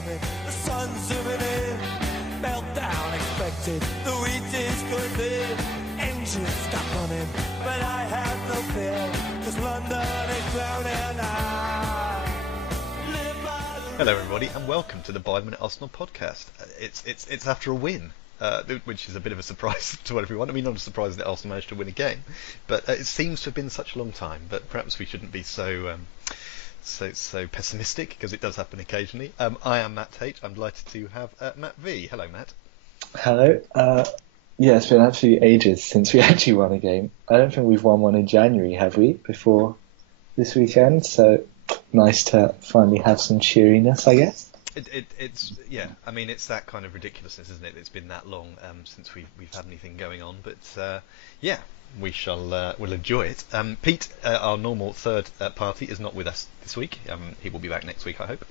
coming, the sun's zooming in, meltdown expected, the wheat is good there, engines stop running, but I have no fear, 'cause London is drowning. Hello everybody and welcome to the 5 Minute Arsenal podcast. It's after a win, which is a bit of a surprise to everyone. I mean, not a surprise that Arsenal managed to win a game, but it seems to have been such a long time. But perhaps we shouldn't be so pessimistic, because it does happen occasionally. I am Matt Tate. I'm delighted to have Matt V. Hello, Matt. Hello. Yeah, it's been absolutely ages since we actually won a game. I don't think we've won one in January, have we, before this weekend? So nice to finally have some cheeriness, I guess. It's yeah. I mean, it's that kind of ridiculousness, isn't it? It's been that long since we've had anything going on, but yeah, we'll enjoy it. Pete, our normal third party, is not with us this week. He will be back next week, I hope.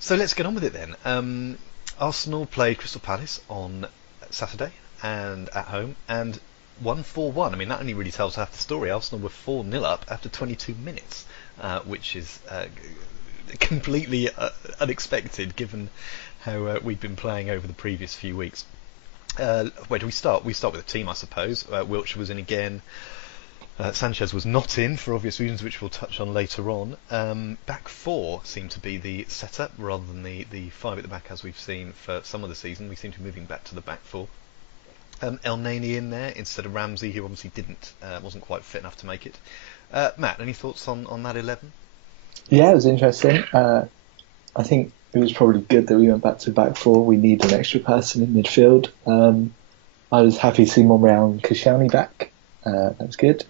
So let's get on with it then. Arsenal played Crystal Palace on Saturday and at home and won 4-1. I mean, that only really tells half the story. Arsenal were 4-0 up after 22 minutes. Which is completely unexpected given how we've been playing over the previous few weeks. Where do we start? We start with the team, I suppose. Wiltshire was in again. Sanchez was not in for obvious reasons, which we'll touch on later on. Back four seemed to be the setup rather than the five at the back as we've seen for some of the season. We seem to be moving back to the back four. El Neni in there instead of Ramsey, who obviously wasn't quite fit enough to make it. Matt, any thoughts on that 11? Yeah, it was interesting. I think it was probably good that we went back to back four. We need an extra person in midfield. I was happy to see Monreal and Koscielny back. That was good.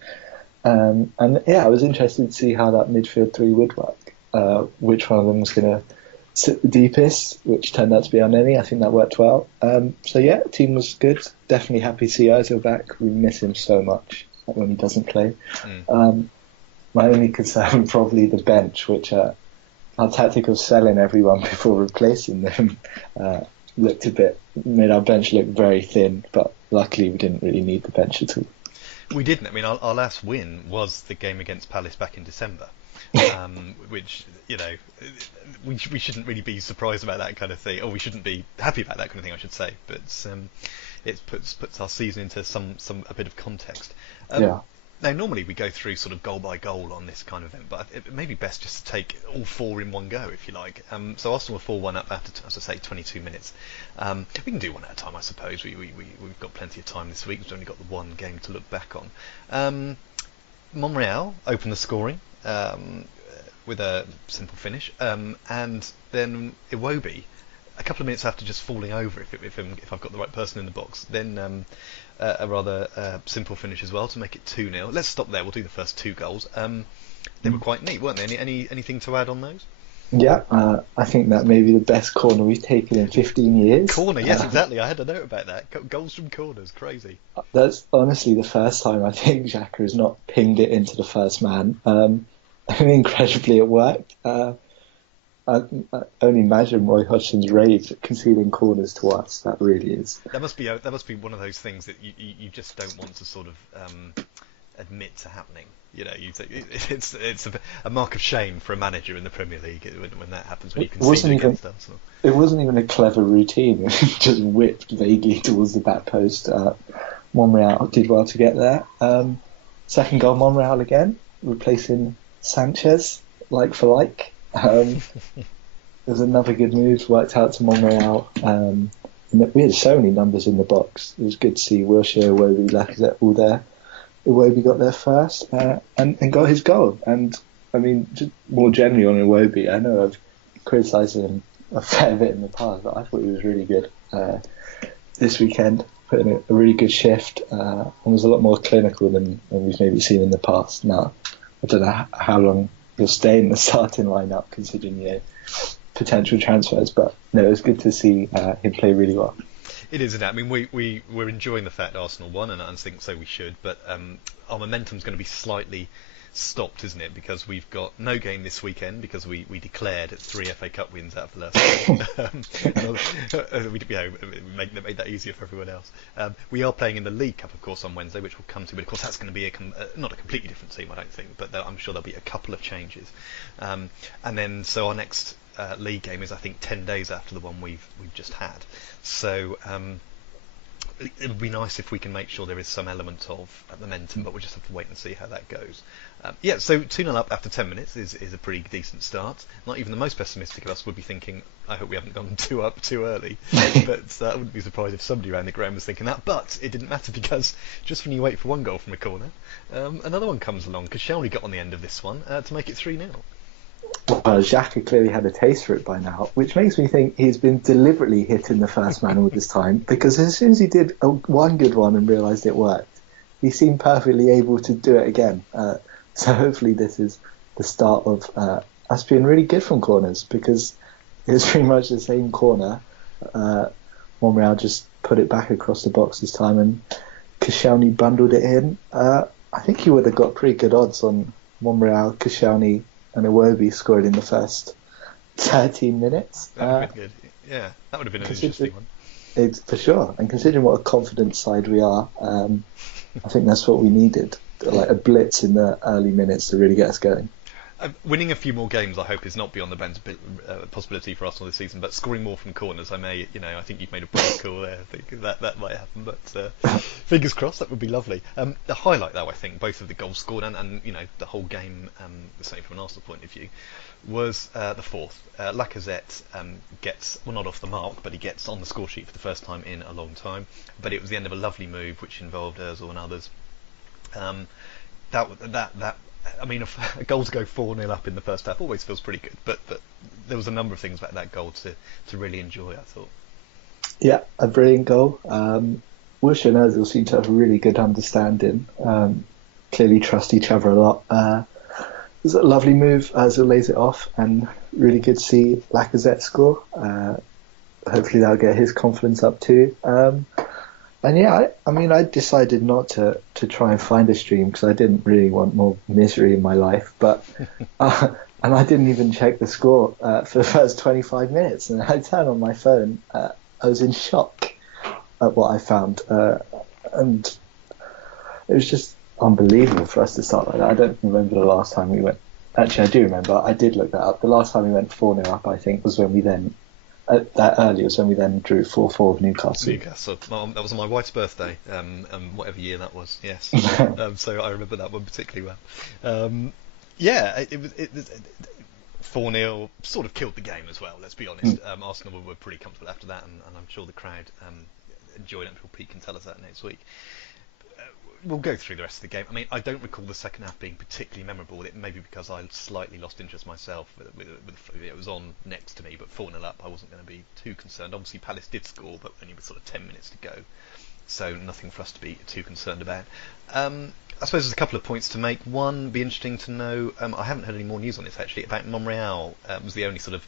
And yeah, I was interested to see how that midfield three would work. Which one of them was going to sit the deepest, which turned out to be El Neni. I think that worked well. So yeah, the team was good. Definitely happy to see Ozil back. We miss him so much when he doesn't play. My only concern probably the bench, which our tactic of selling everyone before replacing them made our bench look very thin, but luckily we didn't really need the bench at all. We didn't. I mean, our last win was the game against Palace back in December, which, you know, we shouldn't really be surprised about that kind of thing, or we shouldn't be happy about that kind of thing, I should say, but it puts our season into a bit of context. Yeah. Now, normally we go through sort of goal by goal on this kind of event, but it may be best just to take all four in one go, if you like. So Arsenal were 4-1 up after, as I say, 22 minutes. We can do one at a time, I suppose. We've got plenty of time this week. We've only got the one game to look back on. Monreal opened the scoring with a simple finish, and then Iwobi, a couple of minutes after just falling over, if I've got the right person in the box, then a rather simple finish as well to make it 2-0. Let's stop there. We'll do the first two goals. They were quite neat, weren't they? Anything to add on those? Yeah, I think that may be the best corner we've taken in 15 years. Corner, yes, exactly. I had a note about that. Goals from corners, crazy. That's honestly the first time I think Xhaka has not pinged it into the first man. Incredibly, it worked. I only imagine Roy Hodgson's rage at conceding corners to us. That really is. That must be one of those things that you just don't want to sort of admit to happening. You know, it's a mark of shame for a manager in the Premier League when that happens, when you concede against Arsenal. It wasn't even a clever routine. It just whipped vaguely towards the back post. Monreal did well to get there. Second goal, Monreal again, replacing Sanchez, like for like. It was another good move, worked out to Monreal. We had so many numbers in the box. It was good to see Wilshere, Iwobi, Lacazette all there. Iwobi got there first and got his goal. And I mean, just more generally on Iwobi, I know I've criticised him a fair bit in the past, but I thought he was really good this weekend. Put in a really good shift and was a lot more clinical than we've maybe seen in the past. Now, I don't know how long he'll stay in the starting lineup considering potential transfers, but no, it was good to see him play really well. It is, isn't it? I mean, we're enjoying the fact Arsenal won, and I think so we should, but our momentum's going to be slightly stopped, isn't it? Because we've got no game this weekend because we declared 3 FA Cup wins out of the last. We made that easier for everyone else. We are playing in the League Cup, of course, on Wednesday, which we'll come to. But of course, that's going to be not a completely different team, I don't think. But I'm sure there'll be a couple of changes. And then, so our next league game is, I think, 10 days after the one we've just had. So it would be nice if we can make sure there is some element of momentum, but we'll just have to wait and see how that goes. So 2-0 up after 10 minutes is a pretty decent start. Not even the most pessimistic of us would be thinking, I hope we haven't gone 2 up too early. But I wouldn't be surprised if somebody around the ground was thinking that. But it didn't matter, because just when you wait for one goal from a corner, another one comes along. Koscielny got on the end of this one to make it 3-0. Well, Xhaka clearly had a taste for it by now, which makes me think he's been deliberately hitting the first man all this time, because as soon as he did one good one and realised it worked, he seemed perfectly able to do it again. So hopefully this is the start of us being really good from corners, because it was pretty much the same corner. Monreal just put it back across the box this time, and Koscielny bundled it in. I think he would have got pretty good odds on Monreal, Koscielny and Iwobi scored in the first 13 minutes. That would have been good. Yeah, that would have been an interesting one. It's for sure. And considering what a confident side we are, I think that's what we needed. Like a blitz in the early minutes to really get us going. Winning a few more games, I hope, is not beyond the possibility for Arsenal this season. But scoring more from corners, I think you've made a pretty call there. I think that might happen. But fingers crossed, that would be lovely. The highlight, though, I think, both of the goals scored and the whole game, certainly from an Arsenal point of view, was the fourth. Lacazette gets, well, not off the mark, but he gets on the score sheet for the first time in a long time. But it was the end of a lovely move, which involved Ozil and others. A goal to go 4-0 up in the first half always feels pretty good, but there was a number of things about that goal to really enjoy, I thought. Yeah, a brilliant goal. Wilshere and Ozil seem to have a really good understanding, clearly trust each other a lot. It was a lovely move. Ozil lays it off, and really good to see Lacazette score. Hopefully that'll get his confidence up too. And yeah, I decided not to try and find a stream, because I didn't really want more misery in my life. But and I didn't even check the score for the first 25 minutes. And I turned on my phone. I was in shock at what I found, and it was just unbelievable for us to start like that. I don't remember the last time we went. Actually, I do remember. I did look that up. The last time we went 4-0 up, I think, was when we then. That early was when we then drew 4-4 with Newcastle. That was on my wife's birthday, whatever year that was. Yes, so I remember that one particularly well. It was 4-0, sort of killed the game as well. Let's be honest. Arsenal were pretty comfortable after that, and I'm sure the crowd enjoyed it. I'm sure Pete can tell us that next week. We'll go through the rest of the game. I don't recall the second half being particularly memorable. It may be because I slightly lost interest myself. It was on next to me, but 4-0 up, I wasn't going to be too concerned. Obviously, Palace did score, but only with sort of 10 minutes to go, so nothing for us to be too concerned about. I suppose there's a couple of points to make. One, be interesting to know. I haven't heard any more news on this actually. About Monreal, was the only sort of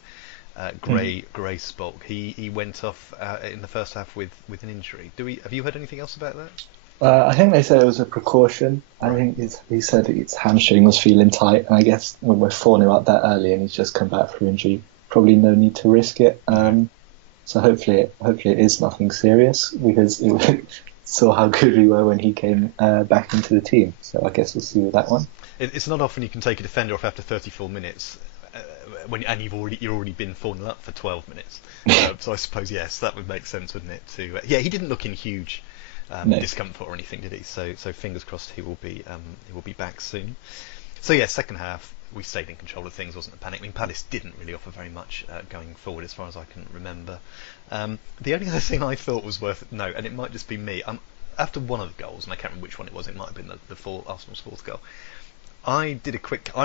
grey spot. He went off in the first half with an injury. Have you heard anything else about that? I think they said it was a precaution. I think he said his hamstring was feeling tight, and I guess when we're 4-0 up that early and he's just come back from injury, probably no need to risk it. So hopefully it is nothing serious, because it saw how good we were when he came back into the team. So I guess we'll see with that one. It's not often you can take a defender off after 34 minutes. And you've already been 4-0 up for 12 minutes. So I suppose yes, that would make sense, wouldn't it? He didn't look in huge discomfort or anything, did he? So fingers crossed he will be back soon. So yeah, second half we stayed in control of things, wasn't a panic. Palace didn't really offer very much going forward as far as I can remember. The only other thing I thought was worth note, and it might just be me, after one of the goals, and I can't remember which one it was, it might have been Arsenal's fourth goal, I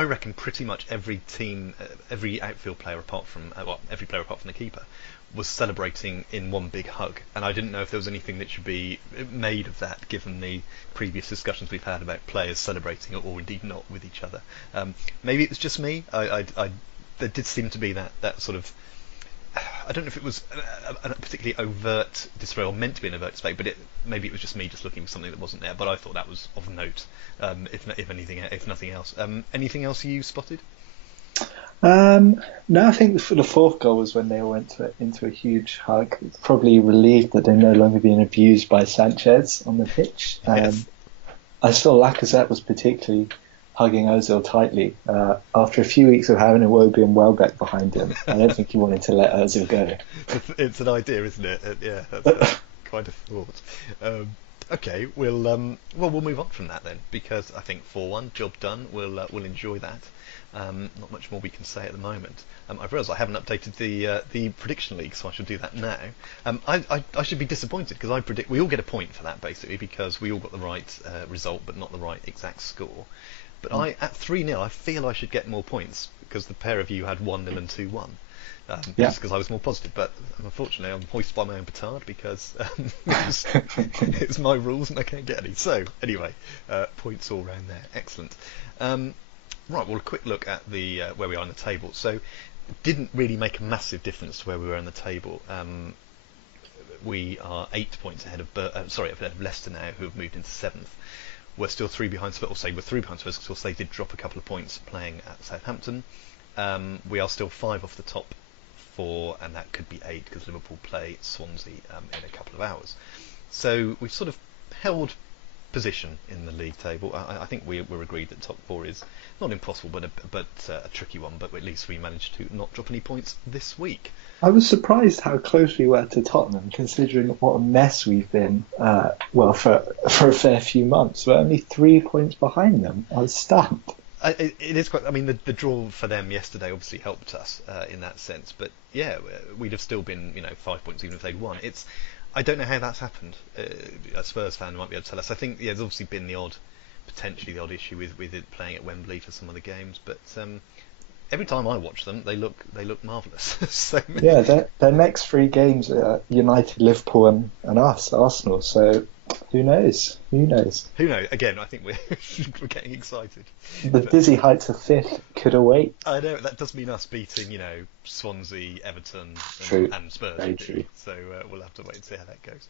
reckon pretty much every outfield player apart from every player apart from the keeper was celebrating in one big hug, and I didn't know if there was anything that should be made of that, given the previous discussions we've had about players celebrating or indeed not with each other. Maybe it was just me. There did seem to be that sort of. I don't know if it was a particularly overt display or meant to be an overt display, but maybe it was just me just looking for something that wasn't there. But I thought that was of note, if nothing else. Anything else you spotted? No, I think for the fourth goal was when they all went into a huge hug. Probably relieved that they're no longer being abused by Sanchez on the pitch. Yes. I saw Lacazette was particularly hugging Ozil tightly. After a few weeks of having Iwobi and Welbeck behind him, I don't think he wanted to let Ozil go. It's an idea, isn't it? Yeah, that's quite a thought. Okay, we'll move on from that then, because I think 4-1, job done. We'll enjoy that. Not much more we can say at the moment. I've realised I haven't updated the prediction league, so I should do that now. I should be disappointed because I predict we all get a point for that basically because we all got the right result but not the right exact score. But at 3-0, I feel I should get more points because the pair of you had 1-0 and 2-1. Just because I was more positive, but unfortunately I'm hoisted by my own petard because it's my rules and I can't get any. So anyway, points all round there. Excellent. Right, well, a quick look at the where we are on the table. So, didn't really make a massive difference to where we were on the table. We are 8 points ahead of Leicester now, who have moved into 7th. We're still 3 behind Spurs. Or say we're 3 behind Spurs because they did drop a couple of points playing at Southampton. We are still 5 off the top 4, and that could be 8 because Liverpool play Swansea in a couple of hours. So we've sort of held position in the league table. I think we're agreed that top 4 is not impossible, but a tricky one. But at least we managed to not drop any points this week. I was surprised how close we were to Tottenham, considering what a mess we've been. For a fair few months, we're only 3 points behind them. I was stunned. It is quite. I mean, the draw for them yesterday obviously helped us in that sense. But yeah, we'd have still been 5 points even if they'd won. I don't know how that's happened. A Spurs fan might be able to tell us. I think there's obviously been potentially the odd issue with it playing at Wembley for some of the games, but every time I watch them, they look marvellous. So, yeah, their next 3 games are United, Liverpool, and us, Arsenal. So who knows? Again, I think we're getting excited. The dizzy heights of 5th could await. I know that does mean us beating Swansea, Everton, and Spurs. Very true. So we'll have to wait and see how that goes.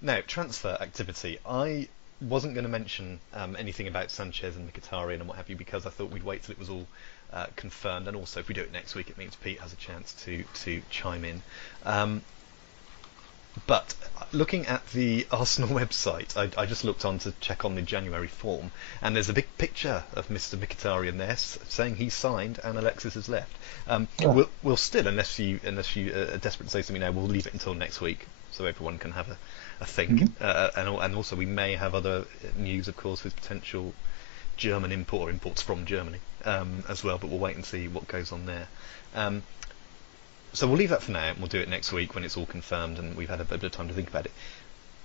Now, transfer activity. I wasn't going to mention anything about Sanchez and Mkhitaryan and what have you because I thought we'd wait till it was all confirmed, and also if we do it next week, it means Pete has a chance to chime in. But looking at the Arsenal website, I just looked on to check on the January form, and there's a big picture of Mr. Mkhitaryan there saying he's signed and Alexis has left. We'll still, unless you are desperate to say something now, we'll leave it until next week so everyone can have a think. And also we may have other news, of course, with potential German import or imports from Germany as well, but we'll wait and see what goes on there. So we'll leave that for now, and we'll do it next week when it's all confirmed and we've had a bit of time to think about it.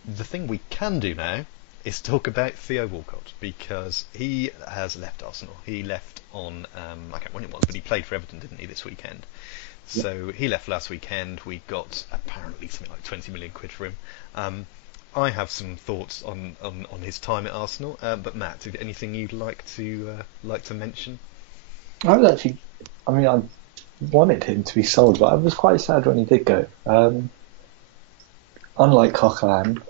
The thing we can do now is talk about Theo Walcott, because he has left Arsenal. He left on, I can't remember when it was, but he played for Everton, didn't he, this weekend? Yep. So he left last weekend. We got apparently something like 20 million quid for him. I have some thoughts on his time at Arsenal, but Matt, anything you'd like to mention? I wanted him to be sold, but I was quite sad when he did go. Unlike Coquelin,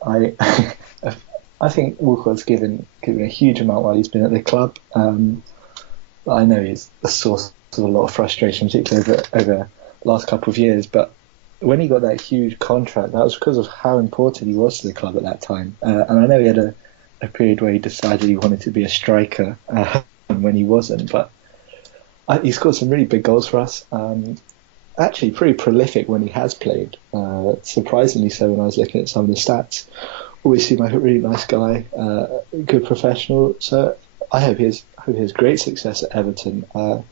I think Walcott's given a huge amount while he's been at the club. I know he's a source of a lot of frustration, particularly over the last couple of years, but when he got that huge contract, that was because of how important he was to the club at that time. And I know he had a period where he decided he wanted to be a striker when he wasn't, but he scored some really big goals for us. Actually, pretty prolific when he has played. Surprisingly so when I was looking at some of the stats. Always seemed like a really nice guy, good professional. So I hope he has great success at Everton. It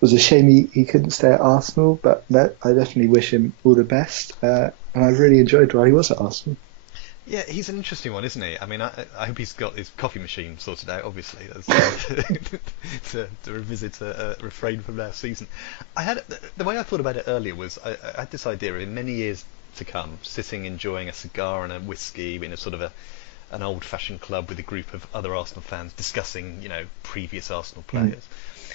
was a shame he couldn't stay at Arsenal, but no, I definitely wish him all the best. And I really enjoyed while he was at Arsenal. Yeah, he's an interesting one, isn't he? I mean, I hope he's got his coffee machine sorted out, obviously, to revisit a refrain from last season. The way I thought about it earlier was I had this idea of in many years to come, sitting enjoying a cigar and a whiskey in a sort of an old-fashioned club with a group of other Arsenal fans discussing, previous Arsenal players.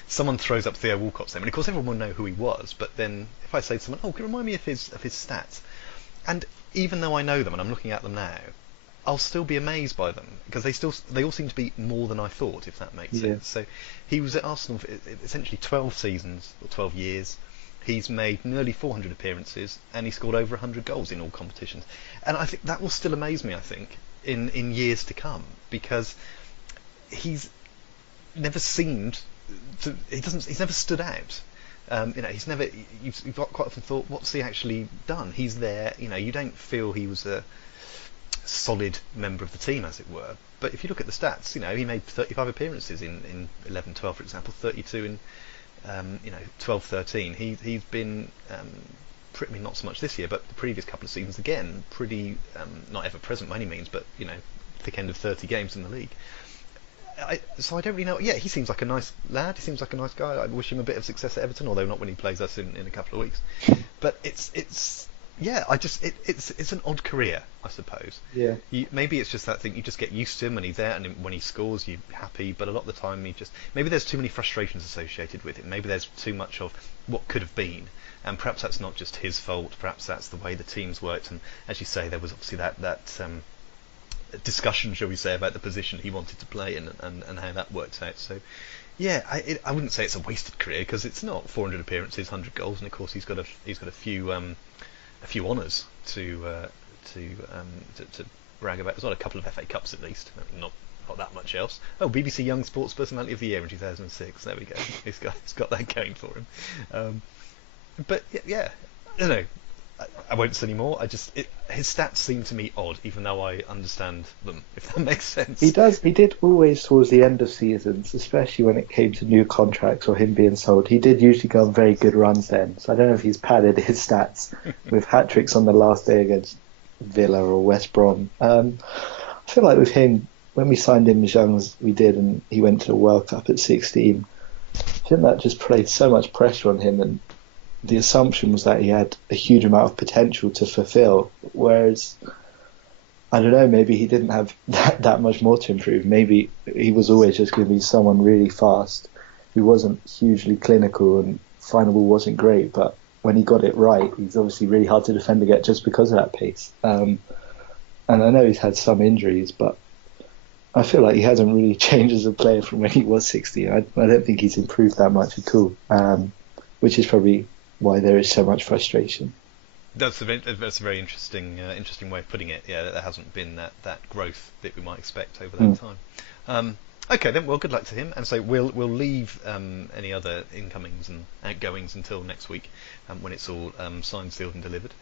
Someone throws up Theo Walcott's name, and of course everyone will know who he was, but then if I say to someone, can you remind me of his stats? And even though I know them and I'm looking at them now, I'll still be amazed by them because they all seem to be more than I thought, if that makes sense. So he was at Arsenal for essentially 12 seasons or 12 years. He's made nearly 400 appearances and he scored over 100 goals in all competitions. And I think that will still amaze me, I think, in years to come, because he's never seemed to. He's never stood out. He's never. You've got quite often thought, what's he actually done? He's there. You don't feel he was a solid member of the team, as it were. But if you look at the stats, he made 35 appearances in 11-12, for example, 32 in 12-13. He's been pretty, not so much this year, but the previous couple of seasons again, pretty not ever present by any means, but thick end of 30 games in the league. So I don't really know. Yeah, he seems like a nice lad. He seems like a nice guy. I wish him a bit of success at Everton, although not when he plays us in a couple of weeks. But it's an odd career, I suppose. Yeah. Maybe it's just that thing. You just get used to him when he's there, and when he scores, you're happy. But a lot of the time, maybe there's too many frustrations associated with it. Maybe there's too much of what could have been, and perhaps that's not just his fault. Perhaps that's the way the teams worked. And as you say, there was obviously that discussion, shall we say, about the position he wanted to play in and how that worked out. So, yeah, I wouldn't say it's a wasted career, because it's not. 400 appearances, 100 goals, and of course he's got a few honours to brag about. There's not a couple of FA Cups at least, not that much else. Oh, BBC Young Sports Personality of the Year in 2006. There we go. He's got that going for him. But yeah, I don't know. I won't say any more. His stats seem to me odd, even though I understand them, if that makes sense. He does. He did always, towards the end of seasons, especially when it came to new contracts or him being sold, he did usually go on very good runs then. So I don't know if he's padded his stats with hat-tricks on the last day against Villa or West Brom. I feel like with him, when we signed him as young as we did and he went to the World Cup at 16, I think that just placed so much pressure on him, and the assumption was that he had a huge amount of potential to fulfill, whereas, I don't know, maybe he didn't have that much more to improve. Maybe he was always just going to be someone really fast who wasn't hugely clinical, and final ball wasn't great, but when he got it right, he's obviously really hard to defend against just because of that pace. And I know he's had some injuries, but I feel like he hasn't really changed as a player from when he was 16. I don't think he's improved that much at all, which is probably why there is so much frustration. That's a very interesting way of putting it. Yeah, there hasn't been that growth that we might expect over that time. Okay, then. Well, good luck to him. And so we'll leave any other incomings and outgoings until next week, when it's all signed, sealed, and delivered.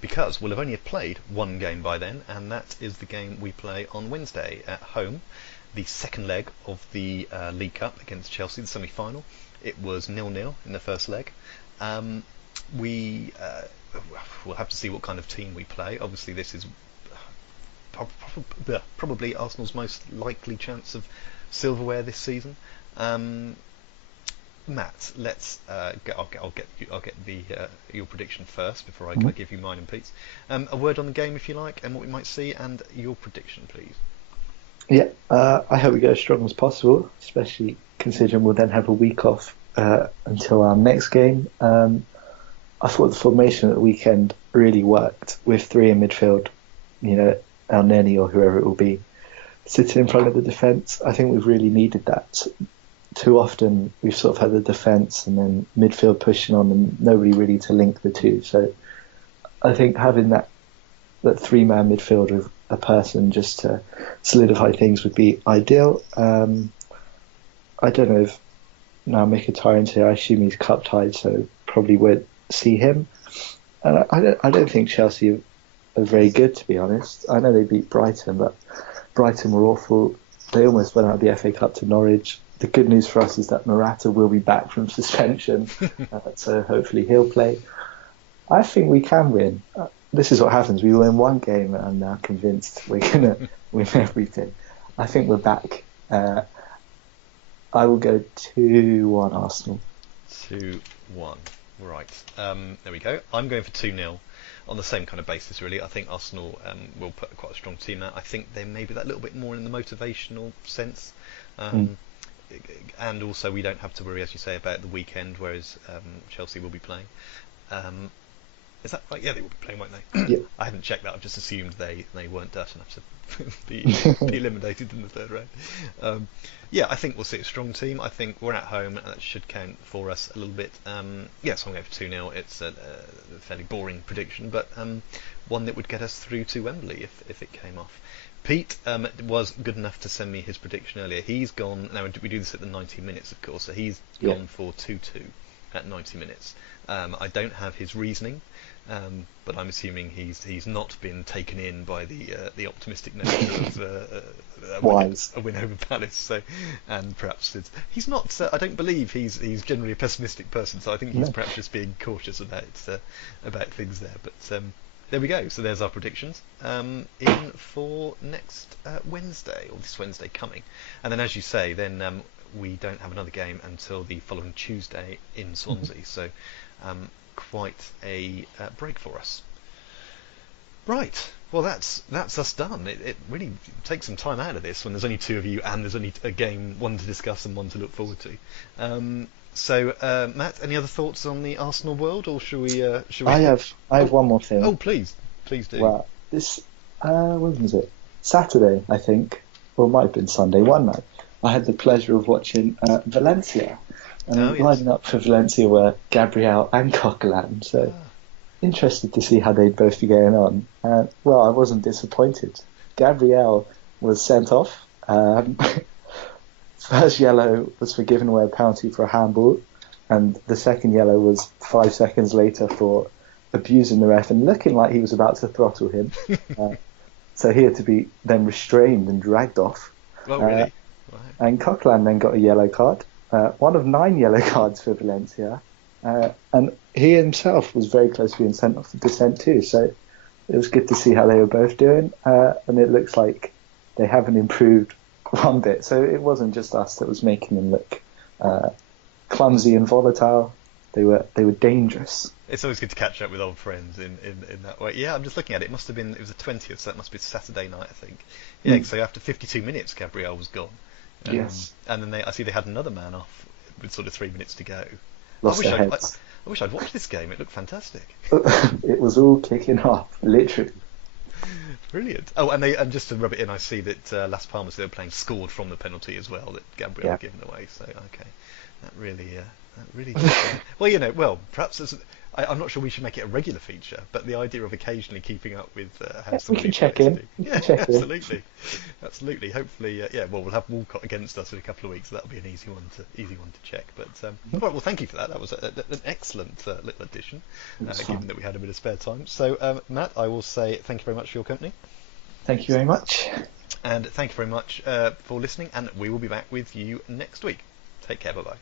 Because we'll have only played one game by then, and that is the game we play on Wednesday at home, the second leg of the League Cup against Chelsea, the semi-final. It was 0-0 in the first leg. We'll have to see what kind of team we play. Obviously, this is probably Arsenal's most likely chance of silverware this season. Matt, let's I'll get your prediction first before I give you mine and Pete's. A word on the game, if you like, and what we might see, and your prediction, please. Yeah, I hope we go as strong as possible, especially considering we'll then have a week off until our next game. I thought the formation at the weekend really worked, with three in midfield, El Neni or whoever it will be, sitting in front of the defence. I think we've really needed that. Too often we've sort of had the defence and then midfield pushing on and nobody really to link the two. So I think having that three-man midfield with a person just to solidify things would be ideal. I don't know if now Mkhitaryan's here. I assume he's cup tied, so probably won't see him. And I don't think Chelsea are very good, to be honest. I know they beat Brighton, but Brighton were awful. They almost went out of the FA Cup to Norwich. The good news for us is that Morata will be back from suspension, so hopefully he'll play. I think we can win. This is what happens. We win one game and I'm now convinced we're going to win everything. I think we're back. I will go 2-1 Arsenal. 2-1. Right. There we go. I'm going for 2-0 on the same kind of basis, really. I think Arsenal will put quite a strong team out. I think they may be that little bit more in the motivational sense. And also we don't have to worry, as you say, about the weekend, whereas Chelsea will be playing. Is that right? Yeah, they will be playing, won't they? Yeah. I haven't checked that. I've just assumed they weren't dirt enough to be eliminated in the third round. Yeah, I think we'll see a strong team. I think we're at home, and that should count for us a little bit. So I'm going for 2-0. It's a fairly boring prediction, but one that would get us through to Wembley if it came off. Pete was good enough to send me his prediction earlier. He's gone. Now we do this at the 90 minutes, of course. So he's gone for 2-2 at 90 minutes. I don't have his reasoning, but I'm assuming he's not been taken in by the optimistic nature of a win over Palace. So, and perhaps he's not. I don't believe he's generally a pessimistic person. So I think he's perhaps just being cautious about things there. But there we go. So there's our predictions in for next Wednesday, or this Wednesday coming. And then, as you say, then we don't have another game until the following Tuesday in Swansea. So quite a break for us. Right. Well, that's us done. It really takes some time out of this when there's only two of you and there's only a game, one to discuss and one to look forward to. So, Matt, any other thoughts on the Arsenal world, or should we? I have one more thing. Oh, please do. Well, this when was it? Saturday, I think, or it might have been Sunday. One night, I had the pleasure of watching Valencia, and lining up for Valencia were Gabriel and Coquelin. So, interested to see how they'd both be going on. Well, I wasn't disappointed. Gabriel was sent off. First yellow was for giving away a penalty for a handball, and the second yellow was 5 seconds later for abusing the ref and looking like he was about to throttle him. So he had to be then restrained and dragged off. Oh, really? Right. And Coquelin then got a yellow card, one of 9 yellow cards for Valencia, and he himself was very close to being sent off for dissent too. So it was good to see how they were both doing, and it looks like they haven't improved one bit. So it wasn't just us that was making them look clumsy and volatile. They were dangerous. It's always good to catch up with old friends in that way. Yeah, I'm just looking at it. It must have been, it was the 20th, so that must be Saturday night, I think. Yeah, so after 52 minutes, Gabriel was gone. Yes. And then I see they had another man off with sort of 3 minutes to go. Lost their heads. I wish I'd watched this game. It looked fantastic. It was all kicking off, literally. Brilliant. Oh, and just to rub it in, I see that Las Palmas, they were playing, scored from the penalty as well that Gabriel had given away. So okay, that really. Well, perhaps I'm not sure we should make it a regular feature, but the idea of occasionally keeping up with how we can check in. Absolutely. Hopefully, well, we'll have Walcott against us in a couple of weeks, so that'll be an easy one to check. But all right, well, thank you for that. That was an excellent little addition, given that we had a bit of spare time. So, Matt, I will say thank you very much for your company. Thank you very much. And thank you very much for listening, and we will be back with you next week. Take care. Bye-bye.